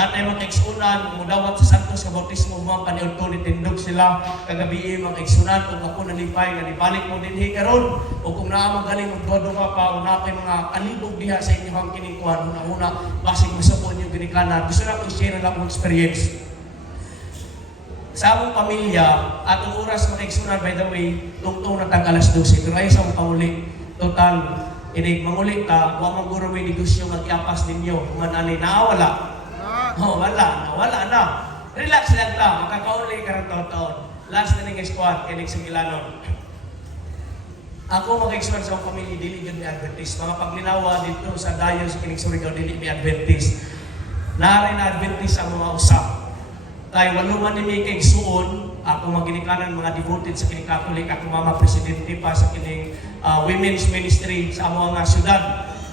natay mga kaigsunan, mudawat sa Santos nga bautismo mga paniud ko nitindog sila kagabi mga kaigsunan kung ako nalipay nga nibalik mo dinhi karon o kung naa magaling magduha pa o napay mga alibog diha sa inyong kinikuan una basig masupon yung ginikanan. Gusto na ko i-share lang akong experience. Sa among pamilya, atong oras mga kaigsunan, by the way, tungtong na tag-alas 12. Pero ay sa mong panguli, total, inig manguli ka, huwag maguro may negosyo mag-iapas ninyo. Kung ani nawala. Wala na. Relax lang ta, makakauli ka ng taon-taon. Last na ning squad, kinig sa Milanon. Ako mag-expand sa akong pamilya, dili yun may Adventist. Mga paglinawa dito sa Dayos, kinig Surigao, dili may Adventist. Naarin na Adventist ang mga usap. Kaya waluman ni may kaigsuon, ako maginikanan mga devoted sa kining Catholic, ako mama presidente pa sa kining women's ministry sa mga syudad.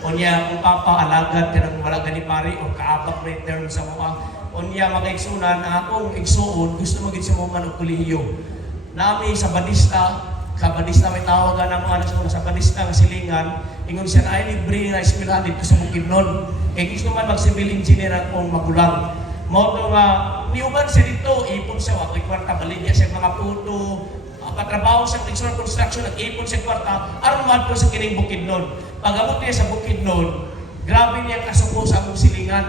Unya kung papa-alagad ka ng wala gani pari o kaabak na term sa mga unya magaigsunan na akong igsuon gusto magigsuman og kolehiyo. Nami sa Badista may tawagan ng mga anak ko sa Badista nga silingan ingon siya ay libre na eskwelahan dito sa Bukidnon. Kay gusto man mag-civil engineer akong magulang. Mo to nga niuban siya dito ipon siya wa kwarta baligya siya mga puto patrabaho sa construction at ipon siya kwarta aron madto sa kining Bukidnon. Pag-abot niya sa Bukidnon, grabe niya kasuko sa among silingan.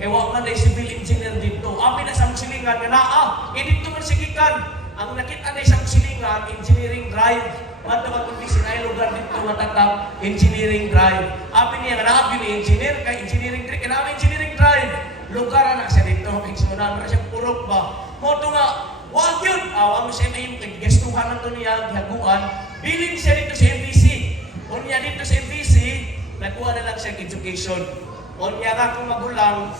Ewa man na civil engineer dito. Abi na sa among silingan nga naa, dito man sigikan. Ang nakita na isang silingan, engineering drive. Matawag kung di sinay lugar dito matatap, engineering drive. Abi niya nga naa ni engineer kay engineering drive, kaya engineering drive. Lugar na siya dito, kiksunan na siya purok ba. Moto nga, wag yun. Awang siya na yung gastuhan na ito niya, gihaguan. Bilin siya dito sa MBC. Unya dito sa MBC, nakuha na lang siya education. Unya nga kung magulang,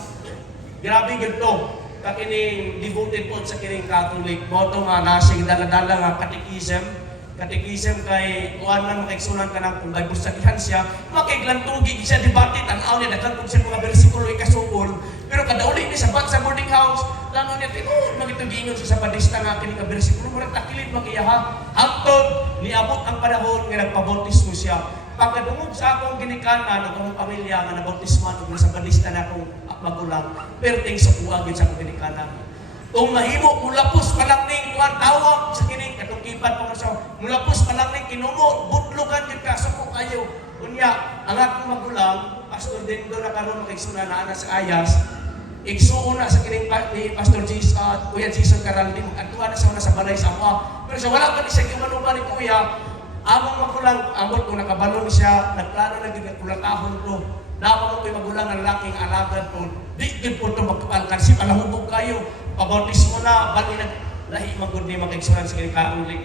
grabe ganito. Kakining devoted po sa kining Catholic. Moto nga nasing dala-dala nga katekism kay kuan man makaigsunan ka ng kung Bible studyhan siya, makiglantugig siya debate, tanaw niya, nagkantog siya mga bersikulo ikasukol. Pero kada uli niya sa boarding house, lano niya, magitugingon siya sa Badista nga kining bersikulo, murag takilid mag-iyaha. Hangtod, niabot ang panahon nga nagpabautismo siya. Pagkadungog sa akong ginikanan, akong pamilya nga nabautisman, ug sa Badista na akong magulang, perting sa buwagin sa akong ginikanan. Kung mahimo, mulapos pa lang ning tawag sa kining katukipan pa sa mulapos pa lang ning kinumo, butlugan yung kasuko kayo. Unya, ang akong magulang, Pastor Dindo na karon makaigsunan na sa Ayas, igsuon na sa kining ni Pastor Jesus, Kuya Jesus Caraldi, magatuan na sa balay sa mga. Pero sa wala pa ni siya kimanuman ni Kuya, among magulang, amot kung nakabalon siya, nagplano na ginakulatahon ko, dapat mo ko'y magulang ng laking alagad po, di gid po ito magkapalkan, si palahubog kayo, pabautismo na, bali lahi magod ni makaigsunan sa kining Catholic.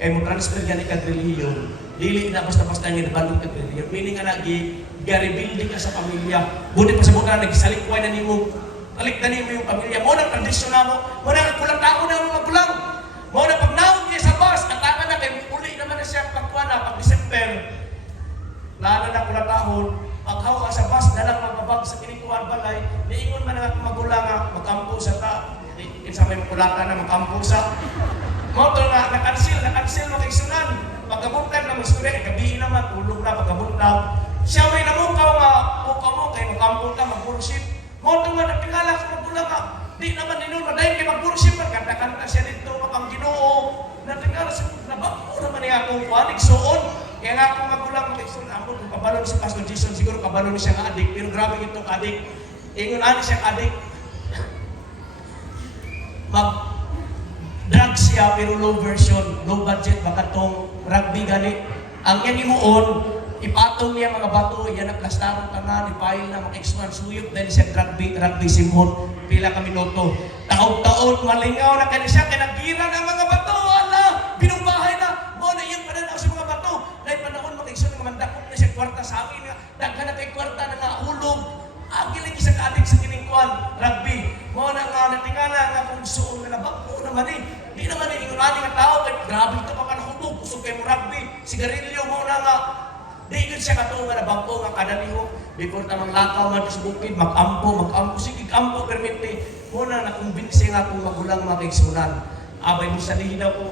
Kaya mo transfer gani kag relihiyon, dili na basta-basta nga nabalong kag relihiyon. Meaning nga rebuilding ka sa pamilya. Buti pa sa buka nagsalikuan na nimo. Talikdan nimo yung pamilya. Mo na tradisyon na mo na kulang taon na mo magulang. Mo na pag naon niya sa bus, katakan na kay uli naman na siya pagkuan na pag December. Lalo na kulang taon, paghaw ka sa bus, dalang magbabag sa kinikuan balay, niingon man ang magulang nga magkampo sa ta. Kinsa may makulatan na magkampo sa. Moto nga na-cancel makaigsunan. Pagkabuntag na mag-student, gabi naman, tulog na pagkabuntag. Siya may namukaw nga, mukaw mo, kay magkampo ta, mag-worship. Moto nga, nagpingala sa magulang nga. Di naman ninun, madahin kay mag-worship, kanta-kanta siya dito, kapang Ginoo. Natingala siya, nabako naman niya akong kuwanig suon. Kaya nga akong magulang makaigsunan, amon, kung kabalon si Pastor Jason, siguro kabalon siya nga adik. Pero grabe itong adik. Ingon siya adik. Drug siya pero low version, low budget, baka tong rugby gani. Ang yan imuon, ipatong niya mga bato, yan ang plastaron tanan, ipail na mga X1 suyop, dahil siya rugby simon, pila kami loto. Taon-taon, malingaw na kanya siya, kaya nagira ng mga bato, ala, binumbahay na, mo na yung pananaw sa mga bato. Dahil panahon mga X1, mandakot na siya kwarta sa amin, daghan na kay kwarta na nga hulog. Agil isa ka-adik sa kiningkuan, rugby. Mo na nga natingala nga kung suon na nabako naman Di naman ingunani nga tao, kay grabe ito pa kanahubog, kusog kay mo rugby, sigarilyo mo na nga. Di yun siya katuwa nga nabangko nga kadaliho. Before tamang lakaw man sa bukid, mag-ampo, sige, ampo, permiti. Mo na nakumbinsi nga kung magulang makaigsunan. Abay mo sa lihina ko.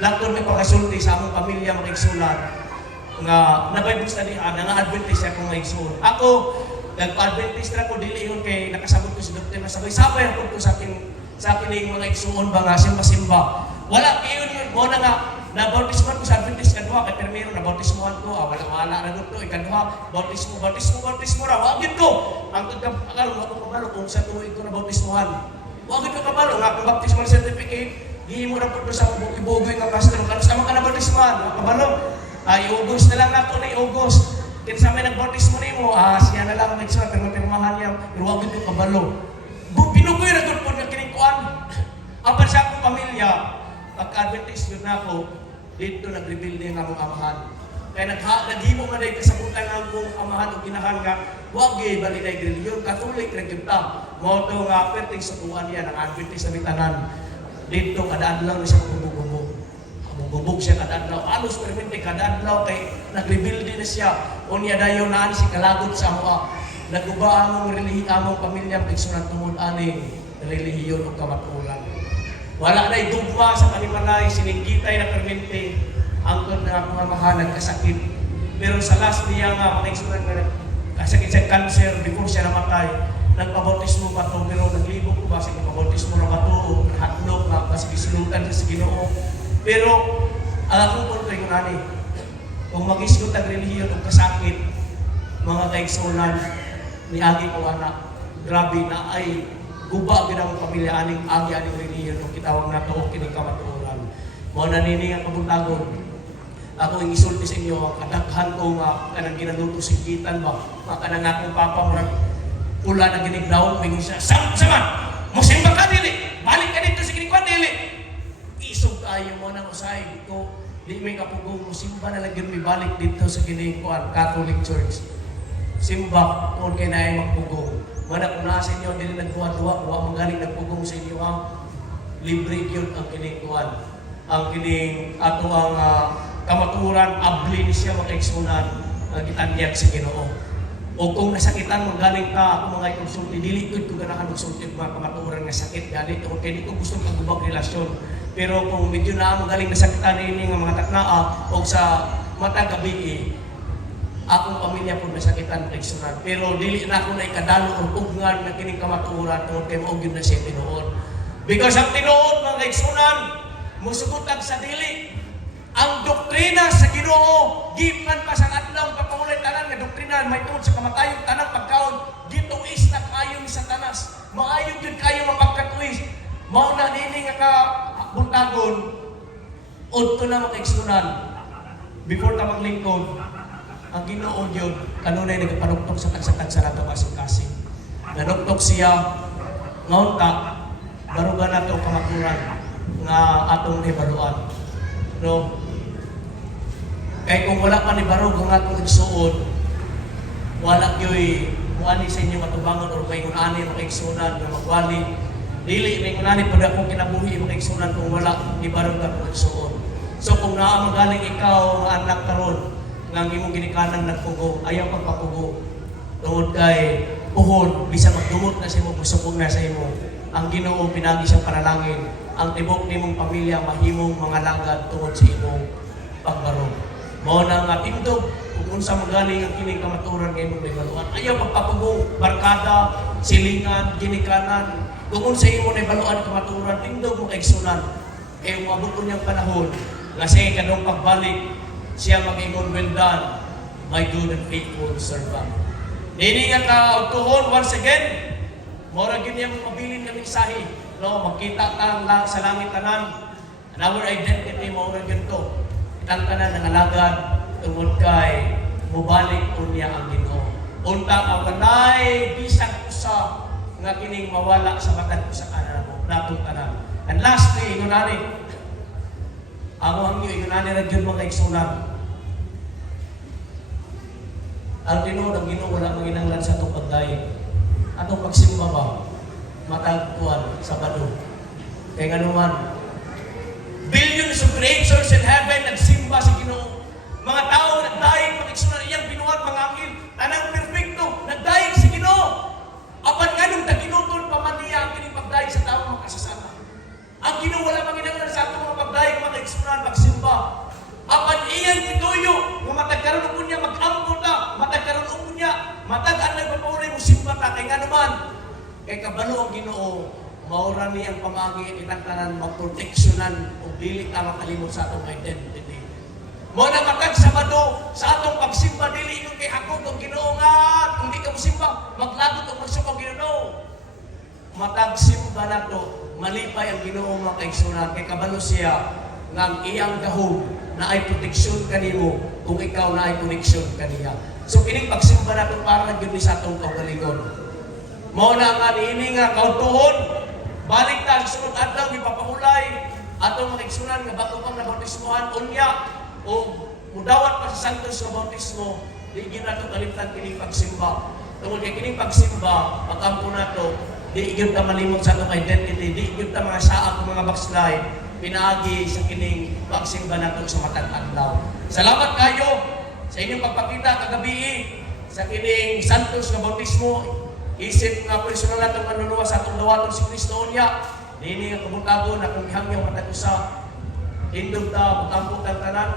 Lakon may pagkasulti sa among pamilya makaigsunan. Nga, nabay mo sa lihina, nga adventist ako makaigsunan. Ako, Nagpa-Adventist na ko, dili yun kay nakasabot ko si Dr. Masabay-sabay ako ko sa akin yung mga igsuon ba nga, simba-simba. Wala kayo yun, mo na nga, na-bautisman ko sa Adventist kadwa, kay Permero, na-bautismuhan ko, wala na gusto, ikadwa, bautismo ra, wagin ko. Ang akala mo kabalo kung sa tuwing ko na-bautismuhan. Wagin ko kabalo, nga kung baptismal certificate, hindi mo na po sa bugoy nga pastor, kung sama ka na-bautismuhan, kabalo, i-August na lang nato na i-August. Kinsa may nag-bautismo nimo, siya na lang nagsulat pero pirmahan niya, pero wag gyud kabalo. Pinugoy ra gud pud nga kining kuan. Apan sa akong pamilya, pagka-Adventist yun na ako, dito nag-rebuild din ang among amahan. Kaya naghimo man dahil kasabutan ang akong amahan o ginahan nga, wag gyud bali na religion, Catholic ra gyud ta. Mao to nga perting sa tuwan niya ng Adventist sa tanan. Dito kada adlaw ni sa bubog-bubog. Bubog siya kada adlaw, alos permente kada adlaw kay nag-rebuild din na siya. Unya dayon naan si kalagot sa amoa. Naguba among among pamilya pigsunan tungod ani relihiyon o kamatuoran. Wala na dugma sa panimalay, siningkitay na permente ang na mga mahanag kasakit. Pero sa last niya nga makaigsunan nga kasakit sa cancer before siya namatay. Nagpabautismo pa to pero naglibog ko ba sa pabautismo na ba to, hatlok na kasi gisilutan sa Ginoo. Pero ang akong punto yung nani, kung mag-isgot ang relihiyon o kasakit, mga kaigsunan ni agi ko anak, grabe na ay guba ginang pamilya aning agi aning relihiyon o kitawag na to o kining kamatuoran. Mao nanining ang kabuntagon. Ako yung isulti sa inyo, ang kadaghan ko nga kanang ginaluto sigitan ba, kanang akong papa murag pula na ginignaon, mingon siya, sama! Musimba ka dili! Balik ka dito sa kinikwan dili! Isog tayo mo nang usay ko, di may kapugong simba na lagyan may balik dito sa ginikuan, Catholic Church. Simba, kung kayo na ay magpugong. Mana kung nasa inyo, hindi nagkuha-duwa, huwag magaling nagpugong sa inyo ang libre yun ang kinikuan. Ang kining ato ang kamaturan, abli ni siya makaiksunan, gitandiyak sa Ginoo. O kung nasakitan mo galing ka, ako mga ikonsulti, dilikod ko ganahan magsulti mga kamaturan nga sakit, galit o kaya di ko gusto magubag relasyon. Pero kung medyo na mo galing nasakitan ini nga mga taknaa o sa mata gabi, akong pamilya po nasakitan kaigsunan. Pero dili na ako na ikadalo o ugngan na kining kamaturan tungkol kay maugin na siya tinuod. Because ang tinuod mga kaigsunan, musugutag sa dili. Ang doktrina sa Ginoo, gipan pa sa adlaw pagpaulay tanan nga doktrina may tungod sa kamatayong tanang pagkaon, gituis na kayo ni Satanas. Maayo gyud kayo mapagkatuis. Mao na nini nga buntagon udto na makaigsunan. Before ta maglingkod, ang Ginoo gyud kanunay nagapanuktok sa tagsatag sa nato kasing-kasing. Nanuktok siya ngaon ta barugan nato kamaturan nga atong ibaluan. No? Kaya kung wala pa ni barog ang atong igsuon, wala yo'y muani sa inyong atubangan o may unani makaigsunan na magwali. Dili, may unani pa akong kinabuhi makaigsunan kung wala ni barog ang igsuon. So kung naamagaling ikaw ang anak karon nga imong ginikanan nagpugo, ayaw pagpapugo. Tungod kay puhon, bisan magdumot na sa imo, musukog na sa imo. Ang Ginoo pinagi siyang panalangin, ang tibok nimong pamilya mahimong mga langad tungod sa imong pagbarog. Mao na nga tindog kung unsa magaling ang kining kamaturan kay imong baluan. Ayaw pagpapugo, barkada, silingan, ginikanan. Kung unsa imo na baluan kamaturan, tindog mo kaigsunan. Kay umabot ko niyang panahon, nga siya kadong pagbalik, siya mag-ingon, well done, my good and faithful servant. Dili nga kautuhon once again, mora gyud niya mabilin nga mensahe. No, makita ta sa langit tanan. And our identity mora gyud to. Itang tanan nangalagad tungod kay mubalik unya ang Ginoo. Unta ang walay bisag usa nga kining mawala sa matag sa kanan mo natong tanan. And lastly, ingonani ako ang ingonani ra gyud mga igsunan. Ang tinuod ang Ginoo wala manginanglan sa atong pagdayon. Atong pagsimba ba matagpuan sa bado. Kay nganuman billions of creatures in heaven nagsimba sa Ginoo. Mga tao nagdaig magigsunan iyang binuhat mga angel, tanang perfecto, nagdaig sa Ginoo. Apan nganong taginutol pa man niya ang kining pagdaig sa tao makasasama. Ang Ginoo wala manginanglan sa atong mga pagdaig magigsunan magsimba. Apan iyang gituyo nga matagkaroon ko niya mag-ampo ta, matagkaroon ko niya, matag-an nagpapaulay anuman. Kay kabalo ang Ginoo, maura niyang pamagi itang tanan magproteksyonan o dili ta makalimot sa atong identity. Mo na matag Sabado sa atong pagsimba dili ingon kay ako kung Ginoo nga kung di ka mosimba maglagot og magsumba Ginoo. Matag simba nato malipay ang Ginoo mga kaigsunan kay kabalo siya nga ang iyang gahom na ay proteksyon kanimo kung ikaw na ay koneksyon kaniya. So kining pagsimba nato para gyud sa atong kaugalingon. Mao na nga niini nga kautuhon balik ta sunod adlaw gipapahulay atong mga igsunan nga bago pang nabautismohan unya o mudawat pa sa santos nga bautismo di gyud nato kalimtan kining pagsimba. Tungod kay kining pagsimba pagkampo nato di gyud ta malimot sa atong identity, di gyud ta mga saak mga backslide pinaagi sa kining pagsimba nato sa matag adlaw. Salamat kayo sa inyong pagpakita kagabi sa kining santos nga bautismo. Isip nga personal natong manunuwa sa atong dawaton si Kristo unya. Dini nga kumutago na kung ihangyaw matag usa. Tindog ta pagkampo tang tanan.